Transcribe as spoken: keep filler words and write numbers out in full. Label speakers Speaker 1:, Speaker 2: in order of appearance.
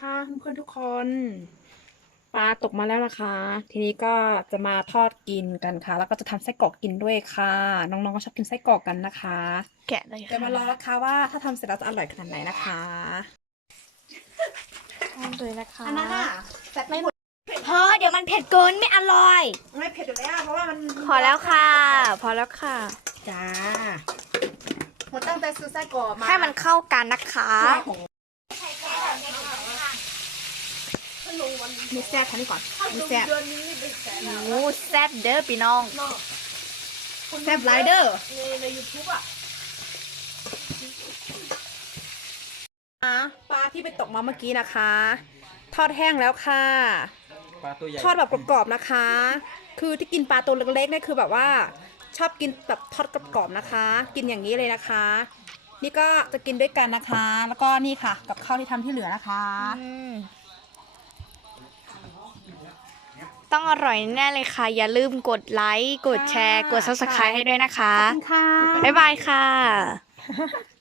Speaker 1: ค่ะเพื่อนๆทุกคนปลาตกมาแล้วนะคะ ทีนี้ก็จะมาทอดกินกันค่ะ แล้วก็จะทำไส้กรอกกินด้วยค่ะ น้องๆก็ชอบกินไส้กรอกกันนะคะ
Speaker 2: แกะเลย
Speaker 1: เดี๋ยว
Speaker 2: ค่ะ
Speaker 1: มารอนะคะว่าถ้าทำเสร็จแล้วจะอร่อยขนาดไหนนะคะ
Speaker 2: ทอดเลยนะคะ
Speaker 1: อันนั้นอ่ะแต่ไม่หมด
Speaker 2: พอเดี๋ยวมันเผ็ดเกินไม่อร่อย
Speaker 1: ไม่เผ็ดอยู่แล้วเพราะว่ามัน
Speaker 2: พอแล้วค่ะ พอแล้วค่ะ
Speaker 1: จ้าหมดตั้งแต่ซื้อไส้กรอกมา
Speaker 2: ให้มันเข้ากันนะคะ
Speaker 1: มีแซ่บทันนี้ก่อนมีแซ่บ
Speaker 2: หมูแซ่บเด้อพี่น้อง
Speaker 1: แซ่บไรเดอร์ปลาที่ไปตกมาเมื่อกี้นะคะ ทอดแห้งแล้วค่ะ
Speaker 3: ปลาตัวใหญ่
Speaker 1: ทอดแบบกรอบๆนะคะ คือที่กินปลาตัวเล็กๆเนี่ยคือแบบว่าชอบกินแบบทอดกรอบๆนะคะ กินอย่างนี้เลยนะคะ นี่ก็จะกินด้วยกันนะคะ แล้วก็นี่ค่ะ กับข้าวที่ทำที่เหลือนะคะ
Speaker 2: ต้องอร่อยแน่เลยค่ะ อย่าลืมกดไลค์ กดแชร์ กด ซับสไครบ์ ให้ด้วยนะคะ
Speaker 1: ขอบคุณค่ะ
Speaker 2: บ๊ายบายค่ะ